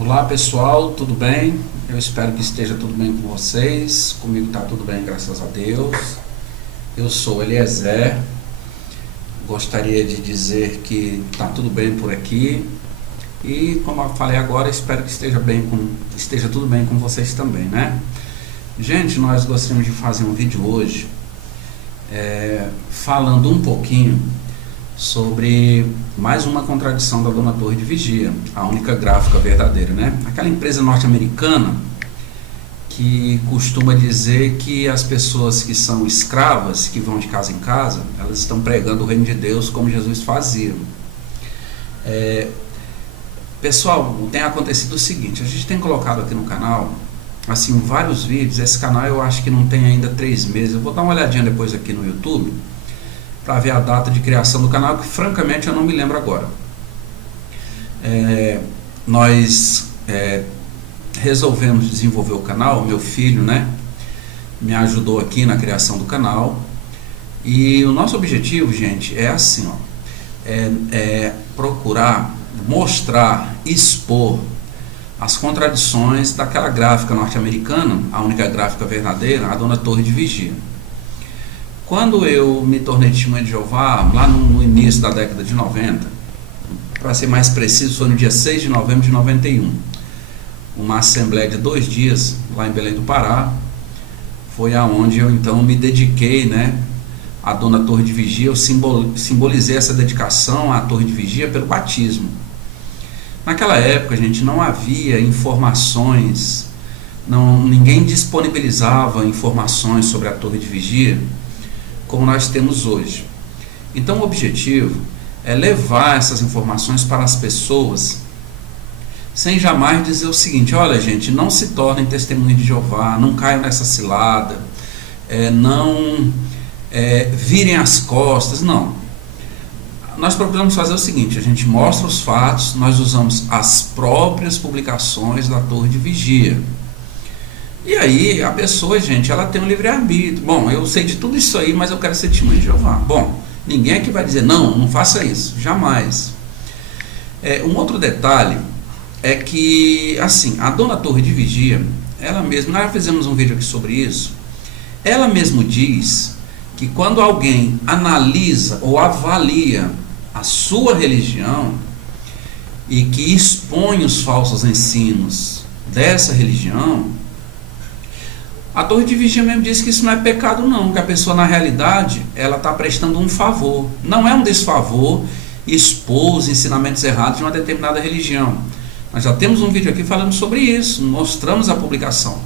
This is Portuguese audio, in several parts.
Olá pessoal, tudo bem? Eu espero que esteja tudo bem com vocês. Comigo está tudo bem, graças a Deus. Eu sou Eliezer. Gostaria de dizer que está tudo bem por aqui. E como eu falei agora, espero que esteja tudo bem com vocês também, né? Gente, nós gostaríamos de fazer um vídeo hoje falando um pouquinho sobre mais uma contradição da Dona Torre de Vigia, a única gráfica verdadeira, né? Aquela empresa norte-americana que costuma dizer que as pessoas que são escravas, que vão de casa em casa, elas estão pregando o reino de Deus como Jesus fazia. Pessoal, tem acontecido o seguinte: a gente tem colocado aqui no canal assim vários vídeos. Esse canal eu acho que não tem ainda 3 meses. Eu vou dar uma olhadinha depois aqui no YouTube para ver a data de criação do canal, que francamente eu não me lembro agora. Nós resolvemos desenvolver o canal. Meu filho, né, me ajudou aqui na criação do canal, e o nosso objetivo, gente, é assim, procurar mostrar, expor as contradições daquela gráfica norte-americana, a única gráfica verdadeira, a Dona Torre de Vigia. Quando eu me tornei testemunha de Jeová, lá no início da década de 90, para ser mais preciso, foi no dia 6 de novembro de 91, uma assembleia de 2 dias, lá em Belém do Pará, foi aonde eu então me dediquei, né, à Dona Torre de Vigia. Eu simbolizei essa dedicação à Torre de Vigia pelo batismo. Naquela época, gente, não havia informações, ninguém disponibilizava informações sobre a Torre de Vigia como nós temos hoje. Então o objetivo é levar essas informações para as pessoas, sem jamais dizer o seguinte: olha, gente, não se tornem testemunhas de Jeová, não caiam nessa cilada, não virem as costas. Não. Nós procuramos fazer o seguinte: a gente mostra os fatos, nós usamos as próprias publicações da Torre de Vigia. E aí a pessoa, gente, ela tem um livre-arbítrio. Bom, eu sei de tudo isso aí, mas eu quero ser testemunha de Jeová. Bom, ninguém aqui vai dizer, não faça isso, jamais. Um outro detalhe é que, assim, a Dona Torre de Vigia, ela mesma, nós já fizemos um vídeo aqui sobre isso, ela mesma diz que quando alguém analisa ou avalia a sua religião e que expõe os falsos ensinos dessa religião, a Torre de Vigia mesmo diz que isso não é pecado não, que a pessoa na realidade ela está prestando um favor, não é um desfavor expor os ensinamentos errados de uma determinada religião. Nós já temos um vídeo aqui falando sobre isso, mostramos a publicação.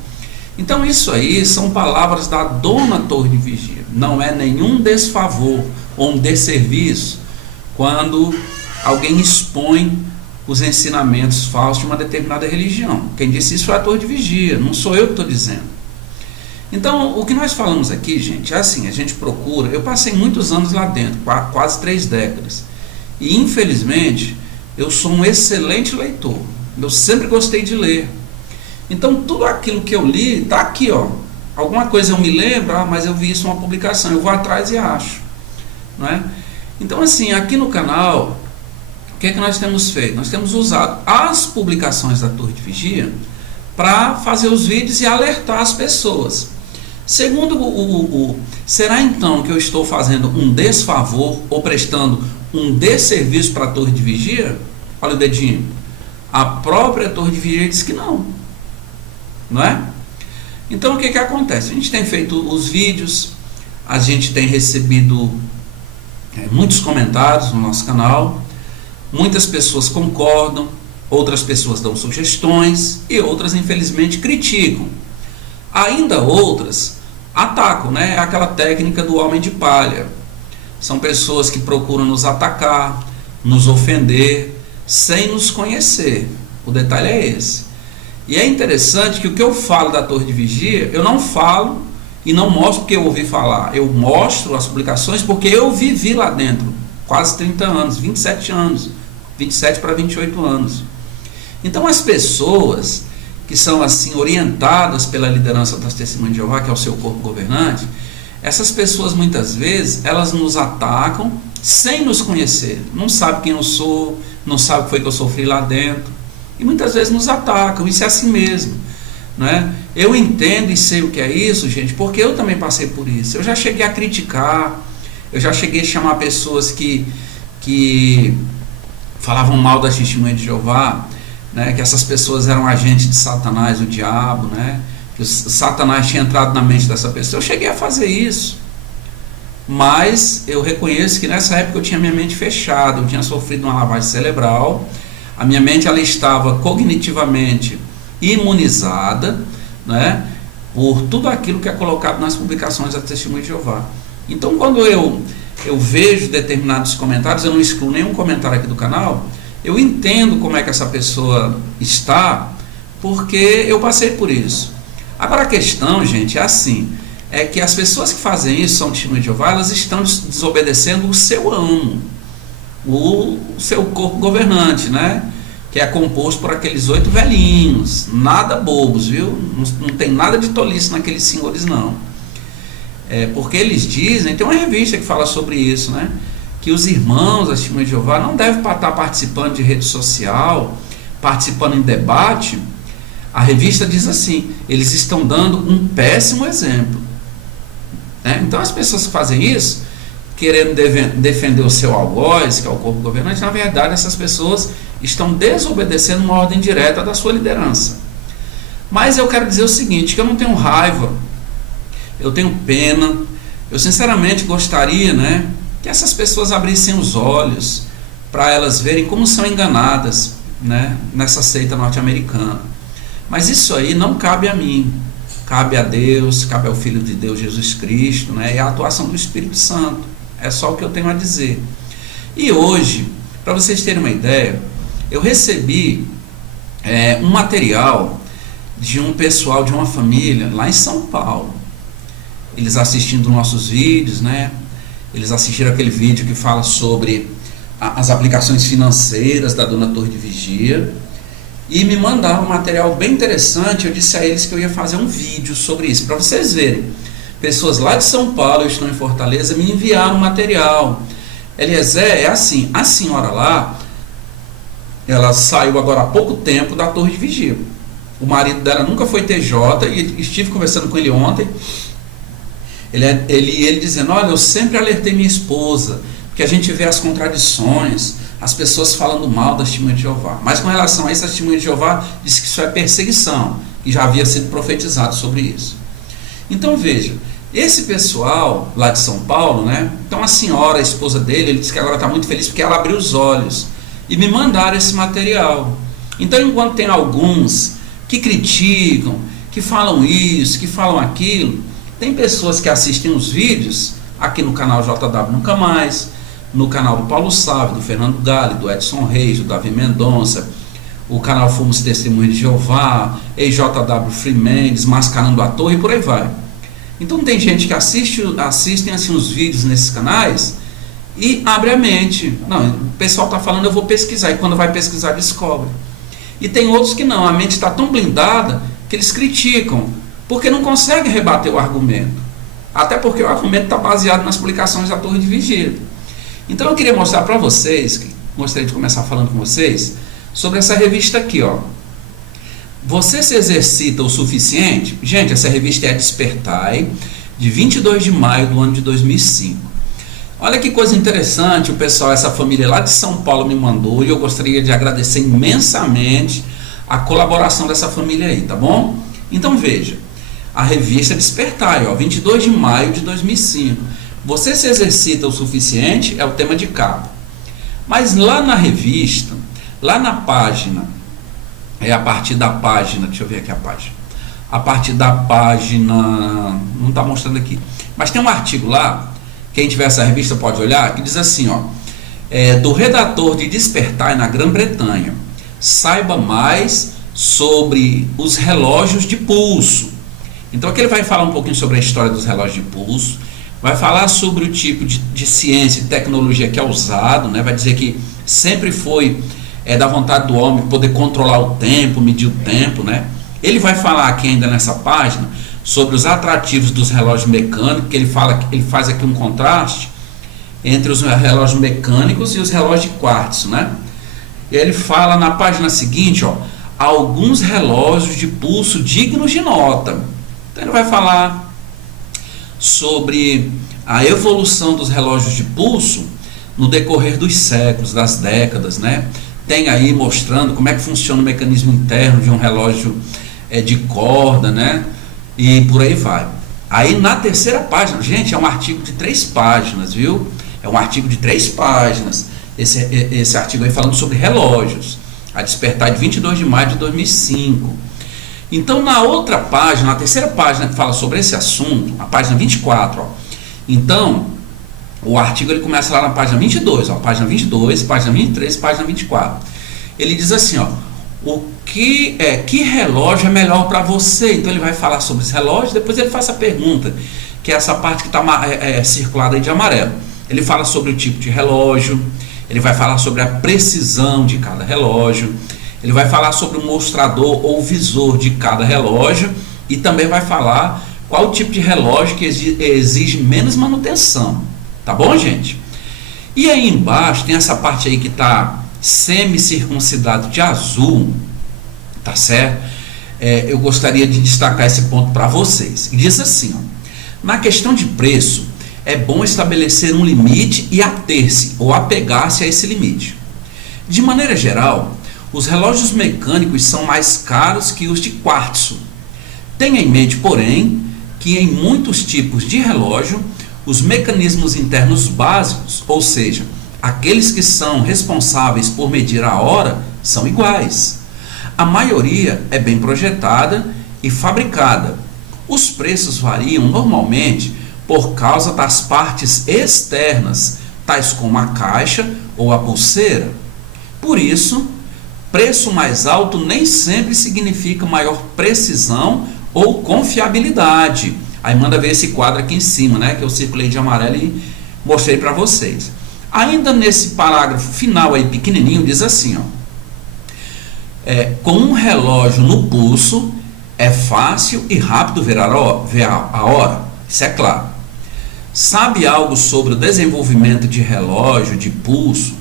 Então isso aí são palavras da Dona Torre de Vigia, não é nenhum desfavor ou um desserviço quando alguém expõe os ensinamentos falsos de uma determinada religião. Quem disse isso foi a Torre de Vigia, não sou eu que estou dizendo. Então, o que nós falamos aqui, gente, é assim: a gente procura. Eu passei muitos anos lá dentro, quase 3 décadas, e infelizmente eu sou um excelente leitor, eu sempre gostei de ler. Então tudo aquilo que eu li está aqui, alguma coisa eu me lembro, mas eu vi isso em uma publicação, eu vou atrás e acho, não é? Então, assim, aqui no canal, o que é que nós temos feito? Nós temos usado as publicações da Torre de Vigia para fazer os vídeos e alertar as pessoas. Segundo será então que eu estou fazendo um desfavor ou prestando um desserviço para a Torre de Vigia? Olha o dedinho. A própria Torre de Vigia diz que não é? Então o que acontece? A gente tem feito os vídeos, a gente tem recebido muitos comentários no nosso canal, muitas pessoas concordam, outras pessoas dão sugestões e outras infelizmente criticam. Ainda outras atacam, né? Aquela técnica do homem de palha. São pessoas que procuram nos atacar, nos ofender, sem nos conhecer. O detalhe é esse. E é interessante que o que eu falo da Torre de Vigia, eu não falo e não mostro porque eu ouvi falar. Eu mostro as publicações porque eu vivi lá dentro quase 30 anos, 27 anos, 27 para 28 anos. Então as pessoas que são assim orientadas pela liderança das Testemunhas de Jeová, que é o seu corpo governante, essas pessoas muitas vezes elas nos atacam sem nos conhecer, não sabe quem eu sou, não sabe o que foi que eu sofri lá dentro, e muitas vezes nos atacam. Isso é assim mesmo, não é? Eu entendo e sei o que é isso, gente, porque eu também passei por isso. Eu já cheguei a criticar, eu já cheguei a chamar pessoas que falavam mal das testemunhas de Jeová, né, que essas pessoas eram agentes de Satanás, o diabo, né, que Satanás tinha entrado na mente dessa pessoa. Eu cheguei a fazer isso, mas eu reconheço que nessa época eu tinha minha mente fechada, eu tinha sofrido uma lavagem cerebral, a minha mente ela estava cognitivamente imunizada, né, por tudo aquilo que é colocado nas publicações da Testemunha de Jeová. Então, quando eu vejo determinados comentários, eu não excluo nenhum comentário aqui do canal, eu entendo como é que essa pessoa está, porque eu passei por isso. Agora a questão, gente, é assim, é que as pessoas que fazem isso, são testemunhas de Jeová, elas estão desobedecendo o seu amo, o seu corpo governante, né? Que é composto por aqueles 8 velhinhos, nada bobos, viu? Não tem nada de tolice naqueles senhores, não. Porque eles dizem, tem uma revista que fala sobre isso, né? Que os irmãos da Testemunha de Jeová não devem estar participando de rede social, participando em debate. A revista diz assim, eles estão dando um péssimo exemplo, né? Então as pessoas que fazem isso, querendo defender o seu algoz, que é o corpo governante, na verdade essas pessoas estão desobedecendo uma ordem direta da sua liderança. Mas eu quero dizer o seguinte, que eu não tenho raiva, eu tenho pena, eu sinceramente gostaria, né, que essas pessoas abrissem os olhos para elas verem como são enganadas, né, nessa seita norte-americana. Mas isso aí não cabe a mim, cabe a Deus, cabe ao Filho de Deus Jesus Cristo, né, e a atuação do Espírito Santo. É só o que eu tenho a dizer. E hoje, para vocês terem uma ideia, eu recebi um material de um pessoal, de uma família lá em São Paulo. Eles assistindo nossos vídeos, né? Eles assistiram aquele vídeo que fala sobre as aplicações financeiras da Dona Torre de Vigia e me mandaram um material bem interessante. Eu disse a eles que eu ia fazer um vídeo sobre isso, para vocês verem. Pessoas lá de São Paulo, eu estou em Fortaleza, me enviaram material. Eliezer, é assim, a senhora lá, ela saiu agora há pouco tempo da Torre de Vigia. O marido dela nunca foi TJ e estive conversando com ele ontem. Ele dizendo, olha, eu sempre alertei minha esposa, porque a gente vê as contradições, as pessoas falando mal da Testemunha de Jeová. Mas com relação a isso, a Testemunha de Jeová disse que isso é perseguição, e já havia sido profetizado sobre isso. Então veja, esse pessoal lá de São Paulo, né? Então a senhora, a esposa dele, ele disse que agora está muito feliz porque ela abriu os olhos e me mandaram esse material. Então, enquanto tem alguns que criticam, que falam isso, que falam aquilo, tem pessoas que assistem os vídeos aqui no canal JW Nunca Mais, no canal do Paulo Sávio, do Fernando Gale, do Edson Reis, do Davi Mendonça, o canal Fomos Testemunhas de Jeová, EJW Free Mendes, Mascarando a Torre, e por aí vai. Então tem gente que assistem assim os vídeos nesses canais e abre a mente. Não, o pessoal está falando, eu vou pesquisar, e quando vai pesquisar descobre. E tem outros que não, a mente está tão blindada que eles criticam, porque não conseguem rebater o argumento. Até porque o argumento está baseado nas publicações da Torre de Vigia. Então eu queria mostrar para vocês, gostaria de começar falando com vocês, sobre essa revista aqui, ó. Você se exercita o suficiente? Gente, essa revista é a Despertai, de 22 de maio do ano de 2005. Olha que coisa interessante, o pessoal, essa família lá de São Paulo me mandou, e eu gostaria de agradecer imensamente a colaboração dessa família aí, tá bom? Então veja, a revista Despertai, ó, 22 de maio de 2005. Você se exercita o suficiente? É o tema de capa. Mas lá na revista, lá na página, a partir da página, deixa eu ver aqui a página. A partir da página, não está mostrando aqui, mas tem um artigo lá, quem tiver essa revista pode olhar, que diz assim, ó, do redator de Despertai na Grã-Bretanha, saiba mais sobre os relógios de pulso. Então aqui ele vai falar um pouquinho sobre a história dos relógios de pulso, vai falar sobre o tipo de ciência e tecnologia que é usado, né? Vai dizer que sempre foi da vontade do homem poder controlar o tempo, medir o tempo, né? Ele vai falar aqui ainda nessa página sobre os atrativos dos relógios mecânicos, que ele faz aqui um contraste entre os relógios mecânicos e os relógios de quartzo, né? E aí ele fala na página seguinte, ó, alguns relógios de pulso dignos de nota. Então ele vai falar sobre a evolução dos relógios de pulso no decorrer dos séculos, das décadas, né? Tem aí mostrando como é que funciona o mecanismo interno de um relógio de corda, né? E por aí vai. Aí na terceira página, gente, é um artigo de 3 páginas, viu? É um artigo de 3 páginas. Esse artigo aí falando sobre relógios. A Despertar de 22 de maio de 2005. Então na outra página, na terceira página que fala sobre esse assunto, a página 24, ó. Então, o artigo ele começa lá na página 22, ó, página 22, página 23, página 24. Ele diz assim, ó, que relógio é melhor para você? Então ele vai falar sobre esse relógio, depois ele faz a pergunta, que é essa parte que está circulada aí de amarelo. Ele fala sobre o tipo de relógio, ele vai falar sobre a precisão de cada relógio, ele vai falar sobre o mostrador ou visor de cada relógio e também vai falar qual o tipo de relógio que exige menos manutenção. Tá bom, gente? E aí embaixo tem essa parte aí que está semi-circuncidado de azul, tá certo? Eu gostaria de destacar esse ponto para vocês. E diz assim, ó, na questão de preço, é bom estabelecer um limite e ater-se ou apegar-se a esse limite. De maneira geral, os relógios mecânicos são mais caros que os de quartzo. Tenha em mente, porém, que em muitos tipos de relógio, os mecanismos internos básicos, ou seja, aqueles que são responsáveis por medir a hora, são iguais. A maioria é bem projetada e fabricada. Os preços variam normalmente por causa das partes externas, tais como a caixa ou a pulseira. Por isso, preço mais alto nem sempre significa maior precisão ou confiabilidade. Aí manda ver esse quadro aqui em cima, né, que eu circulei de amarelo e mostrei para vocês. Ainda nesse parágrafo final aí pequenininho diz assim, ó, com um relógio no pulso é fácil e rápido ver a hora. Isso é claro. Sabe algo sobre o desenvolvimento de relógio de pulso?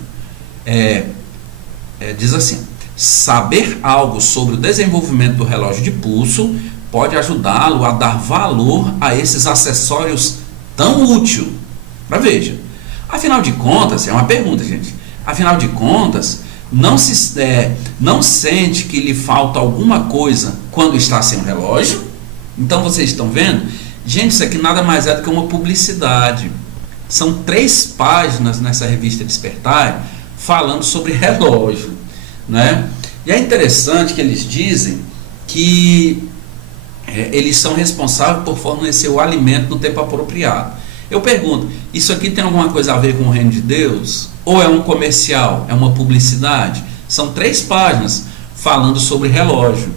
Diz assim, saber algo sobre o desenvolvimento do relógio de pulso pode ajudá-lo a dar valor a esses acessórios tão úteis. Mas veja, afinal de contas, é uma pergunta, gente, afinal de contas, não sente que lhe falta alguma coisa quando está sem o relógio? Então vocês estão vendo? Gente, isso aqui nada mais é do que uma publicidade. São 3 páginas nessa revista Despertar falando sobre relógio, né? E é interessante que eles dizem que eles são responsáveis por fornecer o alimento no tempo apropriado. Eu pergunto, isso aqui tem alguma coisa a ver com o reino de Deus? Ou é um comercial? É uma publicidade? São 3 páginas falando sobre relógio.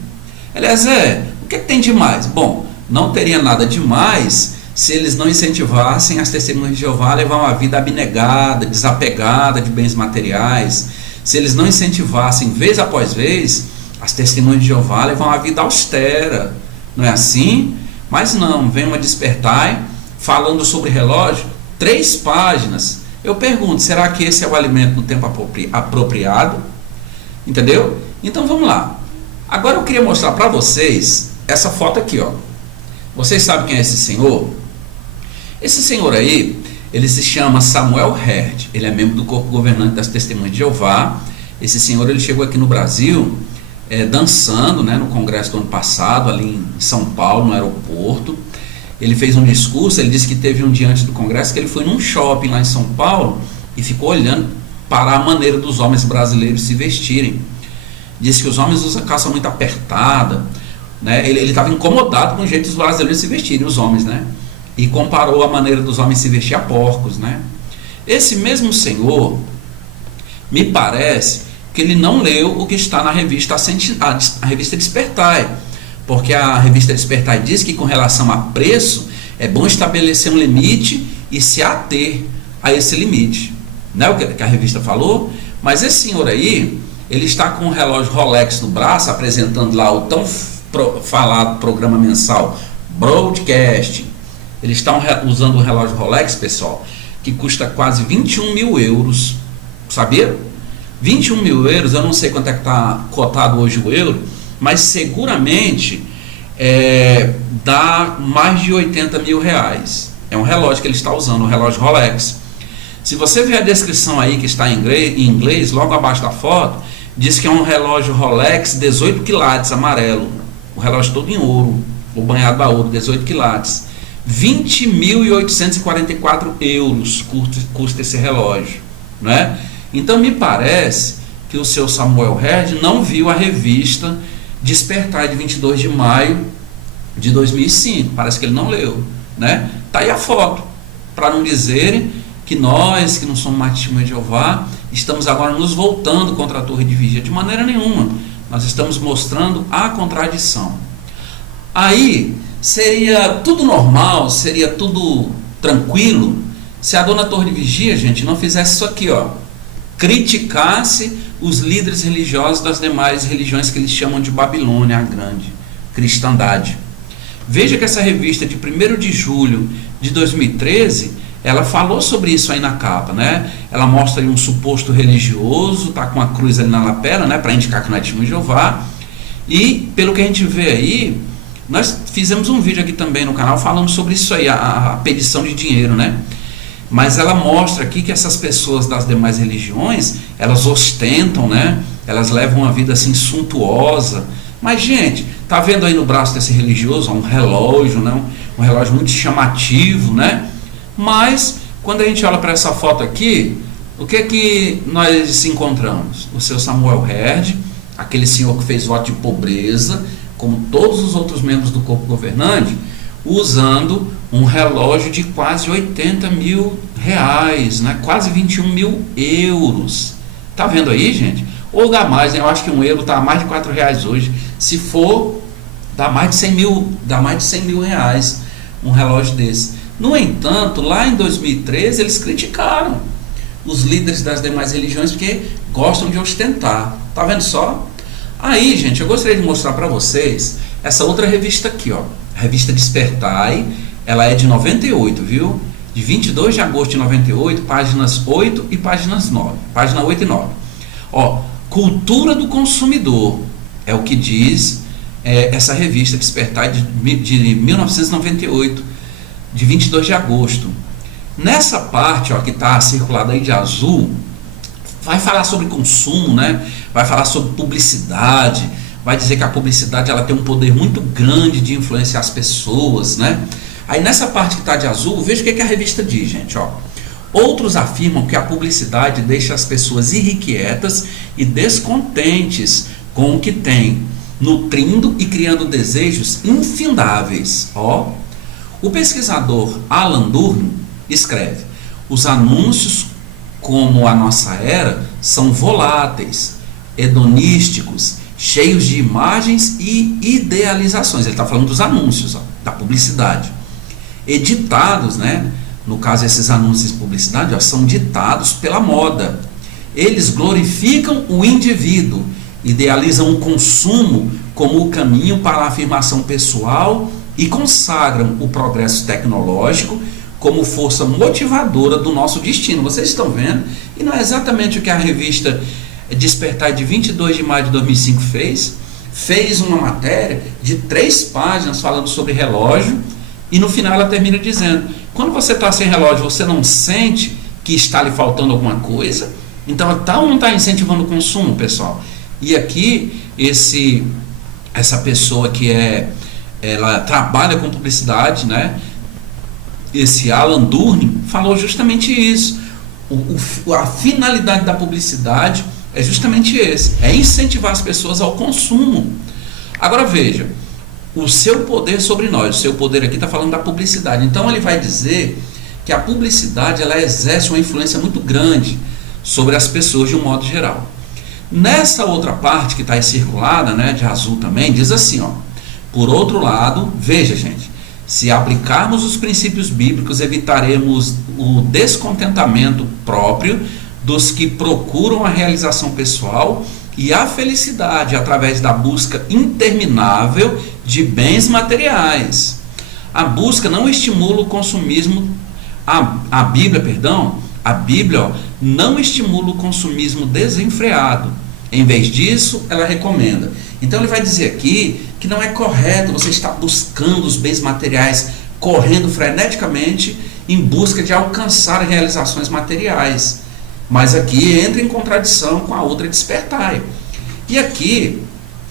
Eliezer, o que tem de mais? Bom, não teria nada de mais se eles não incentivassem as testemunhas de Jeová a levar uma vida abnegada, desapegada de bens materiais. Se eles não incentivassem, vez após vez, as testemunhas de Jeová a levar uma vida austera. Não é assim? Mas não, vem uma Despertar falando sobre relógio, 3 páginas. Eu pergunto, será que esse é o alimento no tempo apropriado? Entendeu? Então vamos lá. Agora eu queria mostrar para vocês essa foto aqui, ó. Vocês sabem quem é esse senhor? Esse senhor aí, ele se chama Samuel Herd. Ele é membro do corpo governante das Testemunhas de Jeová. Esse senhor, ele chegou aqui no Brasil dançando, né, no congresso do ano passado, ali em São Paulo, no aeroporto. Ele fez um discurso, ele disse que teve um dia antes do congresso que ele foi num shopping lá em São Paulo e ficou olhando para a maneira dos homens brasileiros se vestirem. Disse que os homens usam calça muito apertada, né? Ele estava incomodado com o jeito dos brasileiros se vestirem, os homens, né? E comparou a maneira dos homens se vestir a porcos, né? Esse mesmo senhor, me parece que ele não leu o que está na revista, a revista Despertar, porque a revista Despertar diz que com relação a preço é bom estabelecer um limite e se ater a esse limite, não é o que a revista falou? Mas esse senhor aí, ele está com um relógio Rolex no braço, apresentando lá o tão falado programa mensal Broadcast. Eles estão usando um relógio Rolex, pessoal, que custa quase 21 mil euros, sabia? 21 mil euros, eu não sei quanto é que está cotado hoje o euro, mas seguramente dá mais de 80 mil reais. É um relógio que ele está usando, um relógio Rolex. Se você ver a descrição aí que está em inglês, logo abaixo da foto, diz que é um relógio Rolex 18 quilates amarelo, o relógio todo em ouro, ou banhado a ouro, 18 quilates. 20.844 euros custa esse relógio, né? Então me parece que o seu Samuel Herd não viu a revista Despertar de 22 de maio de 2005, parece que ele não leu, né? Tá aí a foto, para não dizerem que nós, que não somos mais testemunhas de Jeová, estamos agora nos voltando contra a torre de vigia. De maneira nenhuma, nós estamos mostrando a contradição. Aí seria tudo normal, seria tudo tranquilo, se a dona torre de vigia, gente, não fizesse isso aqui, ó, criticasse os líderes religiosos das demais religiões que eles chamam de Babilônia a Grande, cristandade. Veja que essa revista de 1º de julho de 2013, ela falou sobre isso aí na capa, né? Ela mostra aí um suposto religioso, tá com a cruz ali na lapela, né, para indicar que não é testemunho de Jeová. E pelo que a gente vê aí, nós fizemos um vídeo aqui também no canal falando sobre isso aí, a pedição de dinheiro, né? Mas ela mostra aqui que essas pessoas das demais religiões, elas ostentam, né? Elas levam uma vida assim suntuosa. Mas, gente, tá vendo aí no braço desse religioso um relógio, né? Um relógio muito chamativo, né? Mas, quando a gente olha para essa foto aqui, o que é que nós encontramos? O seu Samuel Herd, aquele senhor que fez voto de pobreza, como todos os outros membros do corpo governante, usando um relógio de quase 80 mil reais, né? Quase 21 mil euros. Tá vendo aí, gente? Ou dá mais, né? Eu acho que um euro está a mais de 4 reais hoje. Se for, dá mais de 100 mil reais um relógio desse. No entanto, lá em 2013, eles criticaram os líderes das demais religiões porque gostam de ostentar. Tá vendo só? Aí, gente, eu gostaria de mostrar para vocês essa outra revista aqui, ó. A revista Despertai, ela é de 98, viu? De 22 de agosto de 98, páginas 8 e páginas 9. Página 8 e 9. Ó, cultura do consumidor, é o que diz essa revista Despertai de 1998, de 22 de agosto. Nessa parte, ó, que está circulada aí de azul, vai falar sobre consumo, né? Vai falar sobre publicidade, vai dizer que a publicidade ela tem um poder muito grande de influenciar as pessoas, né? Aí nessa parte que está de azul, veja o que a revista diz, gente, ó. Outros afirmam que a publicidade deixa as pessoas irrequietas e descontentes com o que têm, nutrindo e criando desejos infindáveis. Ó, o pesquisador Alan Durn escreve: os anúncios, como a nossa era, são voláteis, hedonísticos, cheios de imagens e idealizações. Ele está falando dos anúncios, ó, da publicidade. Editados, né? No caso, esses anúncios de publicidade, ó, são ditados pela moda. Eles glorificam o indivíduo, idealizam o consumo como o caminho para a afirmação pessoal e consagram o progresso tecnológico como força motivadora do nosso destino. Vocês estão vendo? E não é exatamente o que a revista Despertar de 22 de maio de 2005 fez? Fez uma matéria de 3 páginas falando sobre relógio e no final ela termina dizendo: quando você está sem relógio, você não sente que está lhe faltando alguma coisa? Então ela não está incentivando o consumo, pessoal. E aqui essa pessoa que ela trabalha com publicidade, né? Esse Alan Durn falou justamente isso. A finalidade da publicidade é justamente esse, é incentivar as pessoas ao consumo. Agora veja, o seu poder sobre nós, o seu poder aqui está falando da publicidade. Então ele vai dizer que a publicidade ela exerce uma influência muito grande sobre as pessoas de um modo geral. Nessa outra parte que está aí circulada, né, de azul também, diz assim, ó: por outro lado, veja, gente, se aplicarmos os princípios bíblicos, evitaremos o descontentamento próprio dos que procuram a realização pessoal e a felicidade através da busca interminável de bens materiais. A busca não estimula o consumismo, a Bíblia, A Bíblia, ó, não estimula o consumismo desenfreado. Em vez disso, ela recomenda. Então ele vai dizer aqui que não é correto você estar buscando os bens materiais, correndo freneticamente em busca de alcançar realizações materiais. Mas aqui entra em contradição com a outra despertai. E aqui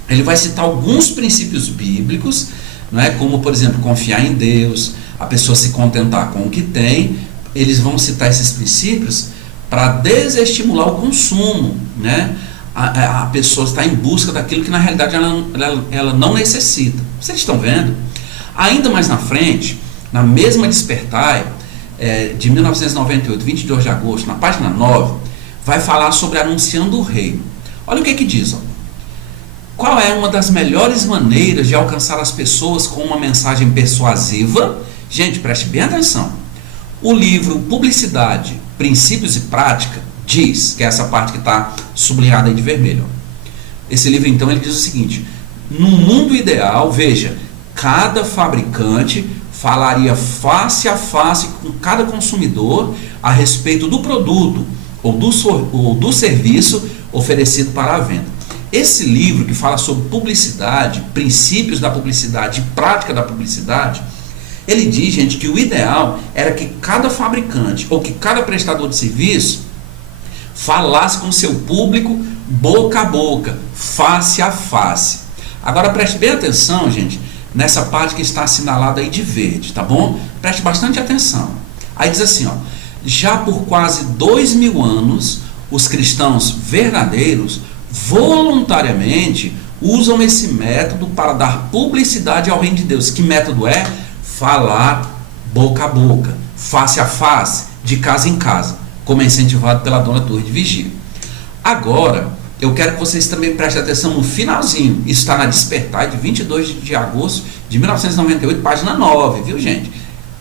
ele vai citar alguns princípios bíblicos, não é? Como, por exemplo, confiar em Deus, a pessoa se contentar com o que tem. Eles vão citar esses princípios para desestimular o consumo, né? A pessoa está em busca daquilo que na realidade ela não necessita. Vocês estão vendo? Ainda mais na frente, na mesma Despertai, de 1998, 22 de agosto, na página 9, vai falar sobre anunciando o reino. Olha o que diz. Ó. Qual é uma das melhores maneiras de alcançar as pessoas com uma mensagem persuasiva? Gente, preste bem atenção. O livro Publicidade, Princípios e Prática diz, que é essa parte que está sublinhada aí de vermelho. Esse livro, então, ele diz o seguinte: no mundo ideal, veja, cada fabricante falaria face a face com cada consumidor a respeito do produto ou do serviço oferecido para a venda. Esse livro que fala sobre publicidade, princípios da publicidade e prática da publicidade, ele diz, gente, que o ideal era que cada fabricante ou que cada prestador de serviço falasse com o seu público boca a boca, face a face. Agora preste bem atenção, gente, nessa parte que está assinalada aí de verde, tá bom? Preste bastante atenção. Aí diz assim, ó: já por quase 2000 anos, os cristãos verdadeiros voluntariamente usam esse método para dar publicidade ao reino de Deus. Que método é? Falar boca a boca, face a face, de casa em casa, como é incentivado pela dona Torre de Vigia. Agora, eu quero que vocês também prestem atenção no finalzinho. Isso está na Despertai, de 22 de agosto de 1998, página 9, viu, gente?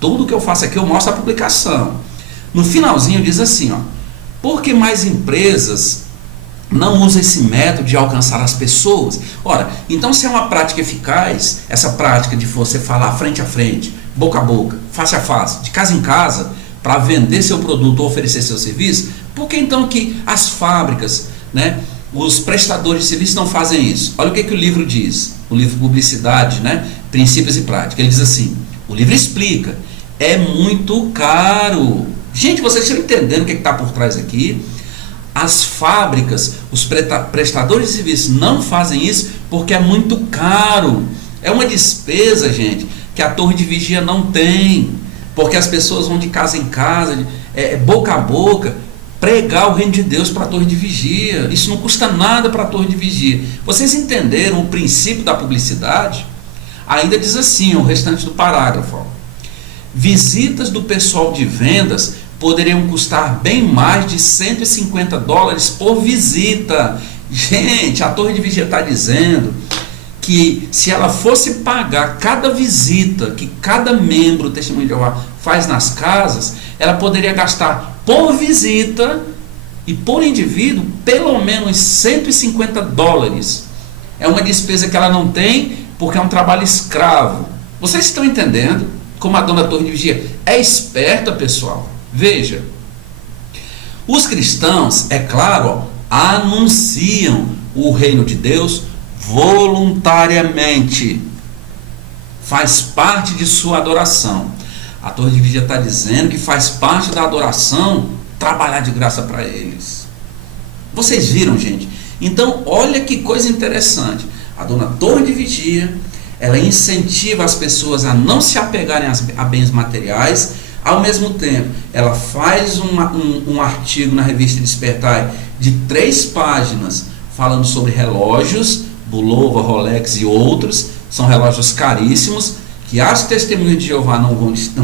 Tudo que eu faço aqui eu mostro a publicação. No finalzinho diz assim, ó: porque mais empresas não usam esse método de alcançar as pessoas? Ora, então se é uma prática eficaz, essa prática de você falar frente a frente, boca a boca, face a face, de casa em casa, para vender seu produto ou oferecer seu serviço, por que então que as fábricas, né, os prestadores de serviço não fazem isso? Olha o que o livro diz, o livro Publicidade, né, Princípios e Prática. Ele diz assim, o livro explica: é muito caro. Gente, vocês estão entendendo o que está por trás aqui? As fábricas, os prestadores de serviço não fazem isso porque é muito caro. É uma despesa, gente, que a Torre de Vigia não tem. Porque as pessoas vão de casa em casa, boca a boca, pregar o reino de Deus para a Torre de Vigia. Isso não custa nada para a Torre de Vigia. Vocês entenderam o princípio da publicidade? Ainda diz assim, o restante do parágrafo: ó: visitas do pessoal de vendas poderiam custar bem mais de $150 por visita. Gente, a Torre de Vigia está dizendo que se ela fosse pagar cada visita que cada membro do Testemunho de Jeová faz nas casas, ela poderia gastar por visita e por indivíduo pelo menos $150. É uma despesa que ela não tem porque é um trabalho escravo. Vocês estão entendendo como a dona Torre de Vigia é esperta, pessoal? Veja, os cristãos, é claro, ó, anunciam o reino de Deus voluntariamente, faz parte de sua adoração. A Torre de Vigia está dizendo que faz parte da adoração trabalhar de graça para eles. Vocês viram, gente? Então, olha que coisa interessante. A dona Torre de Vigia, ela incentiva as pessoas a não se apegarem a bens materiais. Ao mesmo tempo, ela faz um artigo na revista Despertai de 3 páginas falando sobre relógios, Bulova, Rolex e outros. São relógios caríssimos que as testemunhas de Jeová não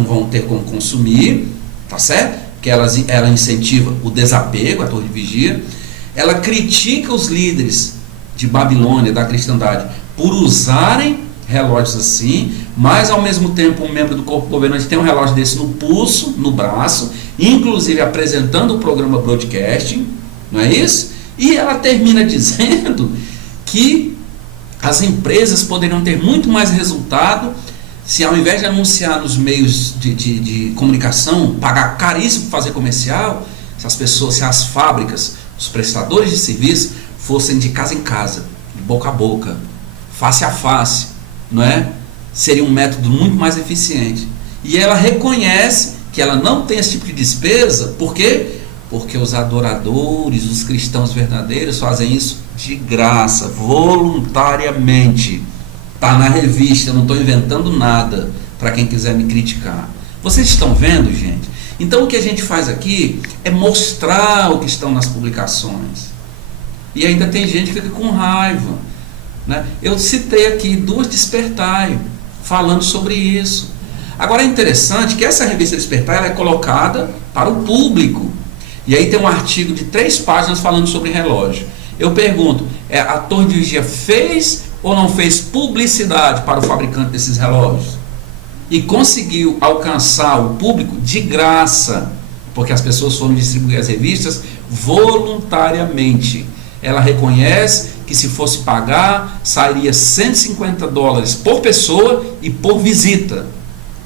vão ter como consumir, tá certo? Que ela incentiva o desapego, a Torre de Vigia. Ela critica os líderes de Babilônia, da cristandade, por usarem relógios assim, mas ao mesmo tempo um membro do corpo governante tem um relógio desse no pulso, no braço, inclusive apresentando o programa Broadcasting, não é isso? E ela termina dizendo que as empresas poderiam ter muito mais resultado se, ao invés de anunciar nos meios de comunicação, pagar caríssimo para fazer comercial, se as pessoas, se as fábricas, os prestadores de serviço fossem de casa em casa, de boca a boca, face a face, não é? Seria um método muito mais eficiente. E ela reconhece que ela não tem esse tipo de despesa, por quê? Porque os adoradores, os cristãos verdadeiros fazem isso de graça, voluntariamente. Está na revista, eu não estou inventando nada para quem quiser me criticar. Vocês estão vendo, gente? Então o que a gente faz aqui é mostrar o que estão nas publicações. E ainda tem gente que fica com raiva, né? Eu citei aqui 2 Despertai, falando sobre isso. Agora é interessante que essa revista Despertai ela é colocada para o público. E aí tem um artigo de 3 páginas falando sobre relógio. Eu pergunto, a Torre de Vigia fez ou não fez publicidade para o fabricante desses relógios? E conseguiu alcançar o público de graça, porque as pessoas foram distribuir as revistas voluntariamente. Ela reconhece que se fosse pagar, sairia $150 por pessoa e por visita.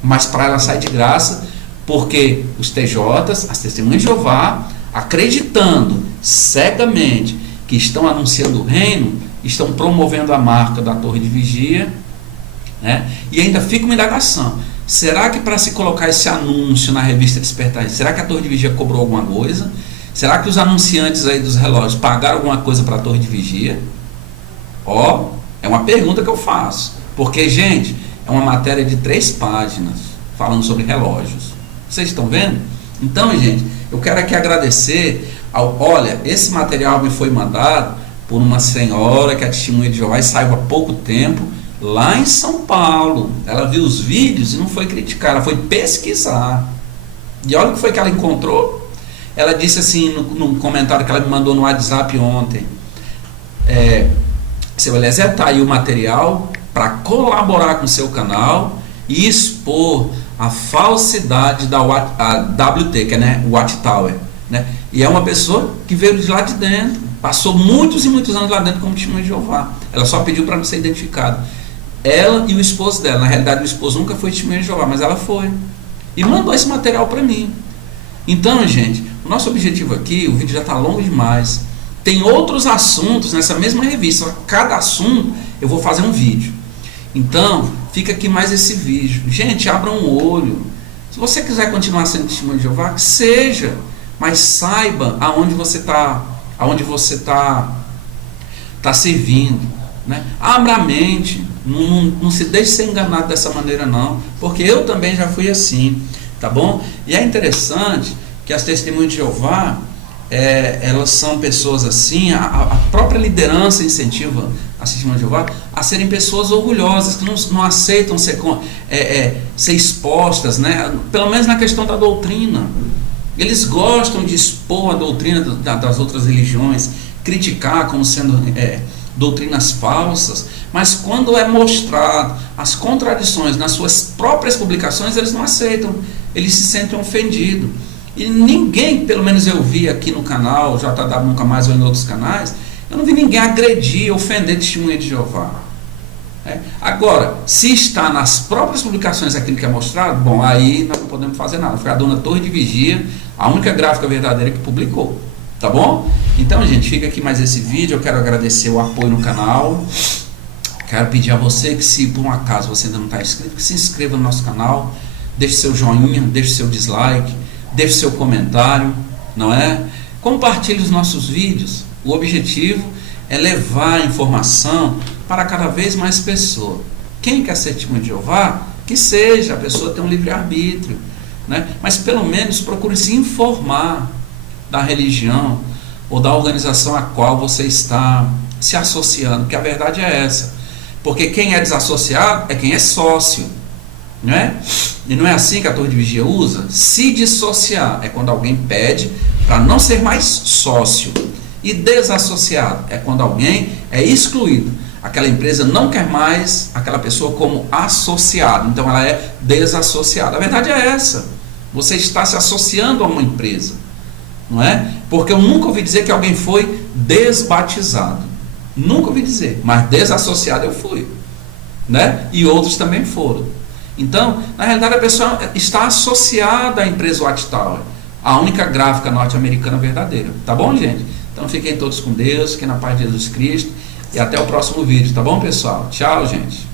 Mas para ela sai de graça, porque os TJs, as Testemunhas de Jeová, acreditando cegamente que estão anunciando o reino, estão promovendo a marca da Torre de Vigia, né? E ainda fica uma indagação: será que para se colocar esse anúncio na revista Despertar, será que a Torre de Vigia cobrou alguma coisa? Será que os anunciantes aí dos relógios pagaram alguma coisa para a Torre de Vigia? É uma pergunta que eu faço, porque, gente, é uma matéria de 3 páginas falando sobre relógios. Vocês estão vendo? Então, gente, eu quero aqui agradecer olha, esse material me foi mandado por uma senhora que é testemunha de Jeová e saiu há pouco tempo, lá em São Paulo. Ela viu os vídeos e não foi criticar, ela foi pesquisar. E olha o que foi que ela encontrou. Ela disse assim, no comentário que ela me mandou no WhatsApp ontem: seu Eliezer, está aí o material para colaborar com o seu canal e expor a falsidade da WT, que é, né, Watchtower, né? E é uma pessoa que veio de lá de dentro, passou muitos e muitos anos lá dentro como testemunha de Jeová. Ela só pediu para não ser identificada. Ela e o esposo dela, na realidade o esposo nunca foi testemunha de Jeová, mas ela foi. E mandou esse material para mim. Então, gente, o nosso objetivo aqui, o vídeo já está longo demais. Tem outros assuntos nessa mesma revista. Cada assunto eu vou fazer um vídeo. Então, fica aqui mais esse vídeo. Gente, abram um olho. Se você quiser continuar sendo testemunha de Jeová, que seja. Mas saiba aonde você está servindo, né? Abra a mente. Não se deixe ser enganado dessa maneira, não. Porque eu também já fui assim. Tá bom? E é interessante que as testemunhas de Jeová, elas são pessoas assim, a própria liderança incentiva as testemunhas de Jeová a serem pessoas orgulhosas, que não aceitam ser expostas, né? Pelo menos na questão da doutrina. Eles gostam de expor a doutrina das outras religiões, criticar como sendo doutrinas falsas, mas quando é mostrado as contradições nas suas próprias publicações, eles não aceitam, eles se sentem ofendidos. E ninguém, pelo menos eu vi aqui no canal JW Nunca Mais ou em outros canais, eu não vi ninguém agredir, ofender testemunha de Jeová. Agora, se está nas próprias publicações aquilo que é mostrado, bom, aí nós não podemos fazer nada. Foi a dona Torre de Vigia, a única gráfica verdadeira que publicou. Tá bom? Então, gente, fica aqui mais esse vídeo. Eu quero agradecer o apoio no canal. Quero pedir a você que, se por um acaso você ainda não está inscrito, que se inscreva no nosso canal, deixe seu joinha, deixe seu dislike, deixe seu comentário, não é? Compartilhe os nossos vídeos. O objetivo é levar a informação para cada vez mais pessoas. Quem quer ser testemunha de Jeová, que seja, a pessoa tem um livre-arbítrio, né? Mas pelo menos procure se informar da religião ou da organização a qual você está se associando, que a verdade é essa. Porque quem é desassociado é quem é sócio, não é? E não é assim que a Torre de Vigia usa? Se dissociar é quando alguém pede para não ser mais sócio. E desassociado é quando alguém é excluído. Aquela empresa não quer mais aquela pessoa como associado, então ela é desassociada. A verdade é essa. Você está se associando a uma empresa, não é? Porque eu nunca ouvi dizer que alguém foi desbatizado. Nunca ouvi dizer, mas desassociado eu fui, né? E outros também foram. Então, na realidade, a pessoa está associada à empresa Watchtower, a única gráfica norte-americana verdadeira. Tá bom, gente? Então fiquem todos com Deus, fiquem na paz de Jesus Cristo e até o próximo vídeo, tá bom, pessoal? Tchau, gente.